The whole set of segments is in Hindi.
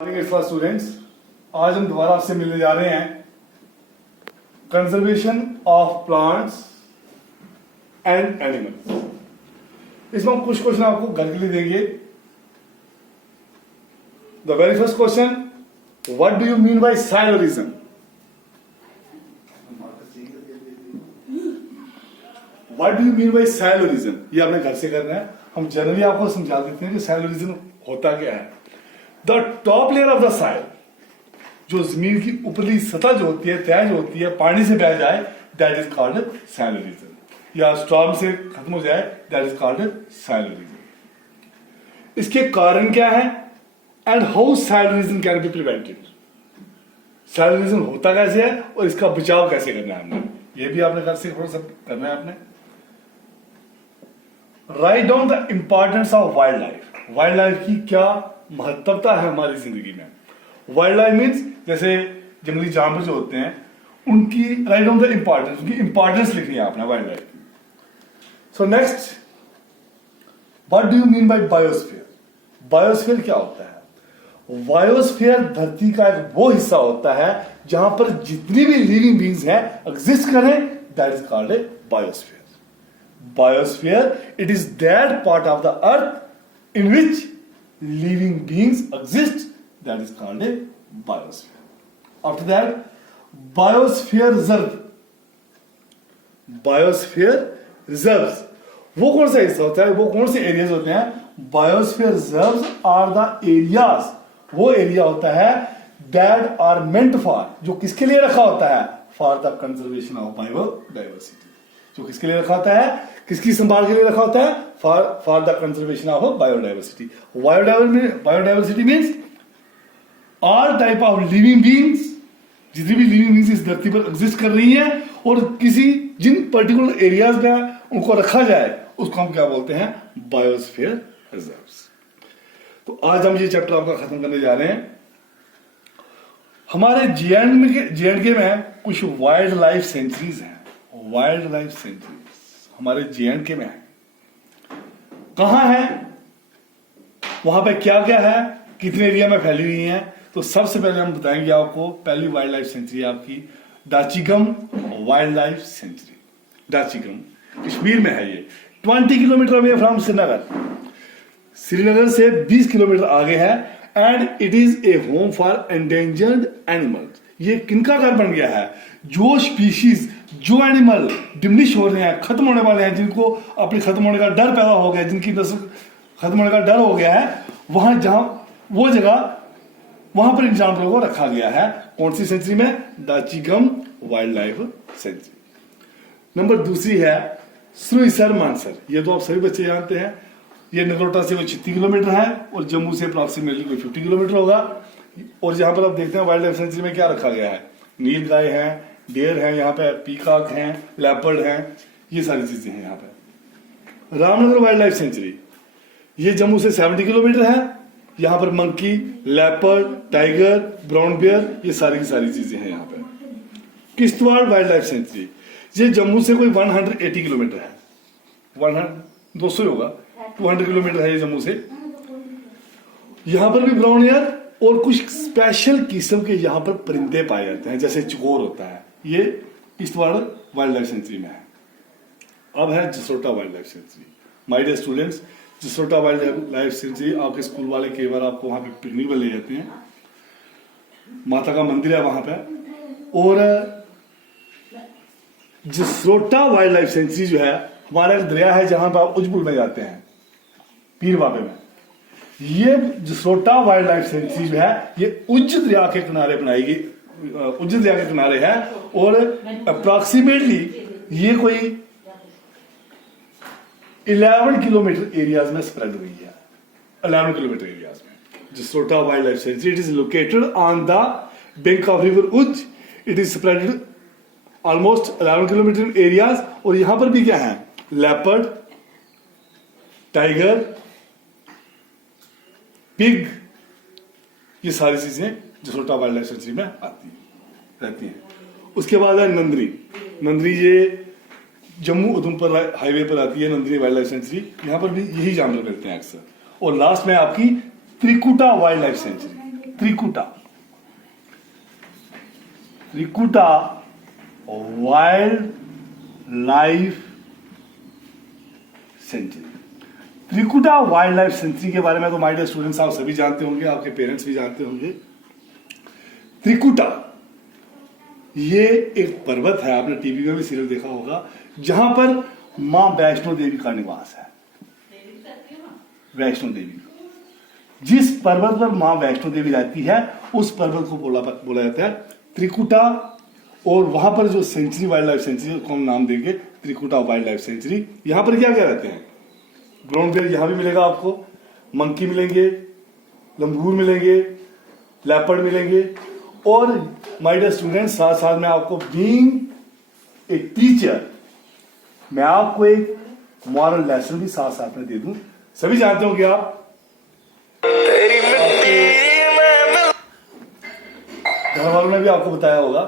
स्टूडेंट्स, आज हम दोबारा आपसे मिलने जा रहे हैं conservation of plants and animals. इसमें हम कुछ क्वेश्चन आपको घर के लिए देंगे। The very first question, what do you mean by sylorism? What do you mean by sylorism? ये आपने घर से करना है। हम जनरली आपको समझा देते हैं कि साइलोरिज्म होता क्या है। The top layer of the soil, जो जमीन की ऊपरी सतह जो होती है, तय जो होती है, पानी से बह जाए, दैट इज कॉल्ड साइलोरिज्म। या स्टॉर्म से खत्म हो जाए, दैट इज कॉल्ड साइलोरिज्म। इसके कारण क्या है and how sylorism can be prevented? Sylorism होता कैसे है और इसका बचाव कैसे करना है हमने, ये भी आपने घर से थोड़ा सा करना है आपने। Write down the importance of wild life. Wild life की क्या महत्वता है हमारी जिंदगी में। वाइल्ड लाइफ मीन्स जैसे जंगली जानवर जो होते हैं उनकी राइट डाउन द इंपॉर्टेंस, उनकी इंपॉर्टेंस लिखनी है आपने वाइल्ड लाइफ की। So next, what do you mean bye biosphere? Biosphere क्या होता है? बायोस्फीयर धरती का एक वो हिस्सा होता है जहां पर जितनी भी लिविंग बींग्स हैं एग्जिस्ट करें, that is called a biosphere. Biosphere, it is that part of the earth in which living beings exist, that is called a biosphere. After that, biosphere reserve. Biosphere reserves, वो कौन सा हिस्सा होता है, वो कौन से एरियाज होते हैं? Biosphere reserves are the areas, वो एरिया होता है that are meant for, जो किसके लिए रखा होता है? For the conservation of biodiversity। जो किसके लिए रखा होता है, किसकी संभाल के लिए रखा होता है? For the conservation of biodiversity. Biodiversity means all type of living beings, जितनी भी लिविंग बींग्स इस धरती पर एग्जिस्ट कर रही हैं और किसी जिन पर्टिकुलर एरियाज में उनको रखा जाए, उसको हम क्या बोलते हैं? Biosphere reserves. तो आज हम ये चैप्टर आपका खत्म करने जा रहे हैं। हमारे जे.एंड.के में कुछ वाइल्ड लाइफ सेंचुरीज हैं। वाइल्ड लाइफ सेंचुरी हमारे जे.एंड.के में है। कहां है, वहां पे क्या क्या है, कितने एरिया में फैली हुई हैं? तो सबसे पहले हम बताएंगे आपको, पहली वाइल्ड लाइफ सेंचुरी आपकी दाचिगम वाइल्ड लाइफ सेंचुरी। दाचिगम कश्मीर में है। ये 20 kilometre away from Srinagar. Srinagar से 20 किलोमीटर आगे है and it is a home for endangered animals. ये किनका घर बन गया है? जो स्पीशीज, जो एनिमल डिमिनिश हो रहे हैं, खत्म होने वाले हैं, जिनको अपने खत्म होने का डर पैदा हो गया, जिनकी नस्ल खत्म होने का डर हो गया है, वहां जहां वो जगह, वहां पर इन जानवरों को रखा गया है। कौन सी सेंचुरी में? दाचिगम वाइल्ड लाइफ सेंचुरी। नंबर दूसरी है सुरईसर मानसर। ये तो आप सभी बच्चे जानते हैं। ये नगरोटा से 36 किलोमीटर है और जम्मू से अप्रॉक्सीमेटली कोई 50 किलोमीटर होगा। और जहां पर आप देखते हैं वाइल्ड लाइफ सेंचुरी में क्या रखा गया है? नील गाय है, डेयर है, यहाँ पे पीकॉक हैं, लेपर्ड हैं, ये सारी चीजें हैं यहाँ पे। रामनगर वाइल्ड लाइफ सेंचुरी, ये जम्मू से 70 किलोमीटर है। यहाँ पर monkey, leopard, tiger, brown bear, ये सारी की सारी चीजें हैं यहाँ पे। किश्तवाड़ वाइल्ड लाइफ सेंचुरी, ये जम्मू से कोई 180 किलोमीटर है। 200 होगा, 200 किलोमीटर है ये जम्मू से। यहाँ पर भी ब्राउन बियर और कुछ स्पेशल किस्म के यहाँ पर परिंदे पाए जाते हैं, जैसे चकोर होता है। ये किश्तवाड़ वाइल्ड लाइफ सेंचुरी में है। अब है Jasrota wild life sanctuary. My dear students, Jasrota wild life sanctuary, आपके स्कूल वाले कई बार आपको वहां पे पिकनिक पर ले जाते हैं। माता का मंदिर है वहां पे। और जसरोटा वाइल्ड लाइफ सेंचुरी जो है, हमारा एक दरिया है जहां पर आप उजपुल में जाते हैं, पीर बाबे में। ये जसरोटा वाइल्ड लाइफ सेंचुरी जो है, ये उज्ज दरिया के किनारे बनाई गई, उज्ज दरिया के किनारे है। और अप्रॉक्सीमेटली ये कोई 11 किलोमीटर एरियाज में स्प्रेड हुई है। 11 किलोमीटर एरियाज में Jasrota wild life sanctuary. It is located on the bank of river Ujh. It is spreaded almost 11 kilometre areas. और यहां पर भी क्या है? लेपर्ड, टाइगर, पिग, ये सारी चीजें जसरोटा वाइल्ड लाइफ सेंचुरी में रहती हैं। उसके बाद है नंदरी। नंदरी ये जम्मू उधमपुर हाईवे पर आती है, नंदरी वाइल्ड लाइफ सेंचुरी। यहां पर भी यही जानवर मिलते हैं अक्सर। और लास्ट में आपकी Trikuta wild life sanctuary. Trikuta, Trikuta wild life sanctuary. Trikuta wild life sanctuary के बारे में तो माय डियर स्टूडेंट्स आप सभी जानते होंगे, आपके पेरेंट्स भी जानते होंगे। त्रिकुटा ये एक पर्वत है, आपने टीवी में भी सीरियल देखा होगा, जहां पर मां वैष्णो देवी का निवास है। वैष्णो देवी, जिस पर्वत पर मां वैष्णो देवी रहती है उस पर्वत को बोला जाता है त्रिकुटा। और वहां पर जो सेंचुरी वाइल्ड लाइफ सेंचुरी को हम नाम देंगे त्रिकुटा वाइल्ड लाइफ सेंचुरी। यहां पर क्या क्या रहते हैं? ब्राउन बेयर यहां भी मिलेगा आपको, मंकी मिलेंगे, लंगूर मिलेंगे, लेपर्ड मिलेंगे। और माय डियर स्टूडेंट्स, साथ साथ में आपको बीइंग ए टीचर मैं आपको एक मॉरल लेसन भी साथ साथ में दे दूं। सभी जानते हो कि आप घर वालों ने भी आपको बताया होगा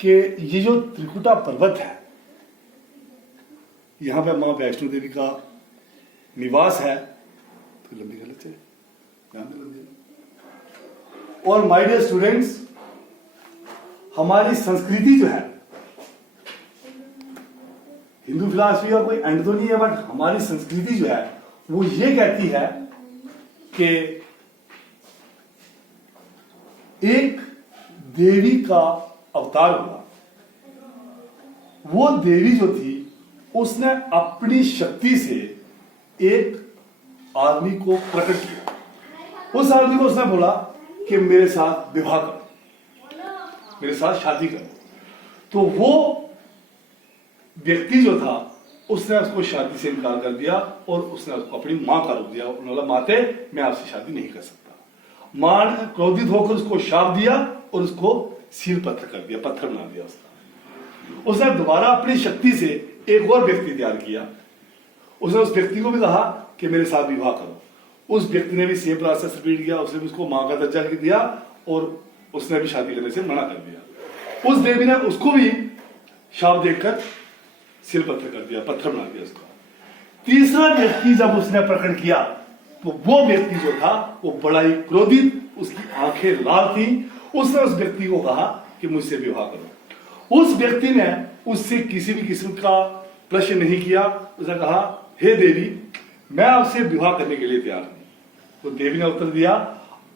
कि ये जो त्रिकुटा पर्वत है यहां पे मां वैष्णो देवी का निवास है। तो लंबी गलत है, ध्यान दे लंबी। और माय डियर स्टूडेंट्स, हमारी संस्कृति जो है, हिंदू फिलॉसफी का कोई एंड तो नहीं है, बट हमारी संस्कृति जो है वो ये कहती है कि एक देवी का अवतार हुआ। वो देवी जो थी उसने अपनी शक्ति से एक आदमी को प्रकट किया। उस आदमी को उसने बोला कि मेरे साथ विवाह करो, मेरे साथ शादी करो। तो वो व्यक्ति जो था उसने उसको शादी से इनकार कर दिया और उसने उसको अपनी मां का रूप दिया। उन्होंने बोला माते मैं आपसे शादी नहीं कर सकता। मां ने क्रोधित होकर उसको शाप दिया और उसको सिर पत्थर कर दिया, पत्थर बना दिया उसका। उसने दोबारा अपनी शक्ति से एक और व्यक्ति तैयार किया। उसने उस व्यक्ति को भी कहा कि मेरे साथ विवाह करो। उस व्यक्ति ने भी सेम प्रोसेस रिपीट किया, उसने भी उसको मां का दर्जा दिया और उसने भी शादी करने से मना कर दिया। उस देवी ने उसको भी शाप देकर सिर पत्थर कर दिया, पत्थर बना दिया उसका। तीसरा व्यक्ति जब उसने प्रकट किया तो वो व्यक्ति जो था वो बड़ा ही क्रोधित, उसकी आंखें लाल थी। उसने उस व्यक्ति को कहा कि मुझसे विवाह करो। उस व्यक्ति ने उससे किसी भी किस्म का प्रश्न नहीं किया। उसने कहा हे देवी मैं आपसे विवाह करने के लिए तैयार हूं। तो देवी ने उत्तर दिया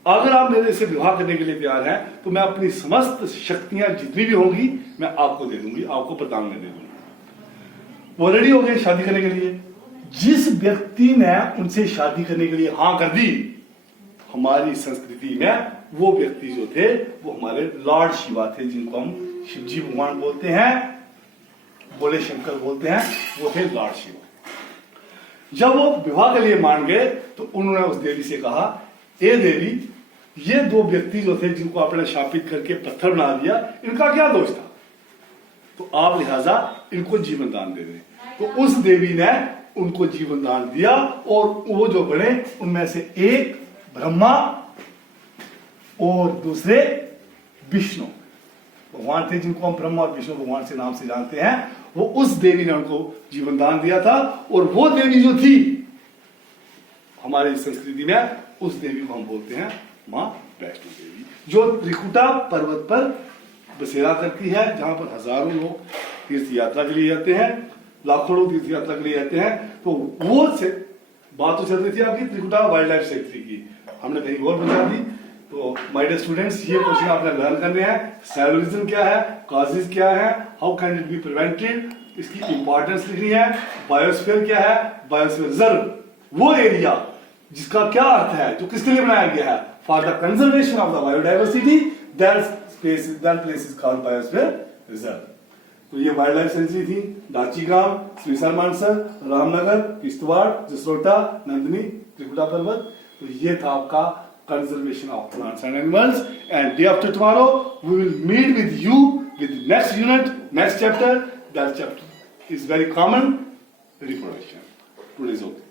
अगर आप मेरे से विवाह करने के लिए तैयार हैं तो मैं अपनी समस्त शक्तियां जितनी भी होंगी मैं आपको दे दूंगी, आपको प्रदान में दे दूंगी। वो रेडी हो गए शादी करने के लिए। जिस व्यक्ति ने उनसे शादी करने के लिए हां कर दी, हमारी संस्कृति में वो व्यक्ति जो थे वो हमारे लॉर्ड शिवा थे, जिनको हम शिवजी भगवान बोलते हैं, बोले शंकर बोलते हैं, वो थे लॉर्ड शिवा। जब वो विवाह के लिए मान गए तो उन्होंने उस देवी से कहा ए देवी ये दो व्यक्ति जो थे जिनको आपने शापित करके पत्थर बना दिया, इनका क्या दोष था? तो आप लिहाजा इनको जीवन दान दे दें। तो उस देवी ने उनको जीवन दान दिया और वो जो बने उनमें से एक ब्रह्मा और दूसरे विष्णु भगवान थे, जिनको हम ब्रह्मा और विष्णु भगवान से नाम से जानते हैं। वो उस देवी ने उनको जीवन दान दिया था। और वो देवी जो थी हमारी संस्कृति में, उस देवी को हम बोलते हैं मां वैष्णो देवी, जो त्रिकुटा पर्वत पर बसेरा करती है, जहां पर हजारों लोग तीर्थ यात्रा के लिए जाते हैं, लाखों लोग तीर्थ यात्रा के लिए जाते हैं। तो वो से बात तो चल रही थी आपकी त्रिकुटा वाइल्ड लाइफ सेंचुरी की, हमने कहीं और बता दी। तो माय डियर स्टूडेंट्स, ये क्वेश्चन आपने लर्न करने हैं। सेलुलिज्म क्या है, कॉजेज क्या है, how can it be prevented, इसकी इंपॉर्टेंस लिखनी है। बायोस्फीयर क्या है, बायोस्फीयर रिजर्व वो एरिया जिसका क्या अर्थ है, जो किसके लिए बनाया गया है, for the conservation of the biodiversity, that place is called biosphere reserve. तो ये वाइल्ड लाइफ सेंचुरी थी दाचीगांव, श्रीसर मानसर, रामनगर, किश्तवाड़, जसरोटा, नंदनी, त्रिकुटा पर्वत। तो ये था आपका conservation of plants and animals, and day after tomorrow we will meet with you with next unit, next chapter. That chapter is very common, reproduction. Today's okay.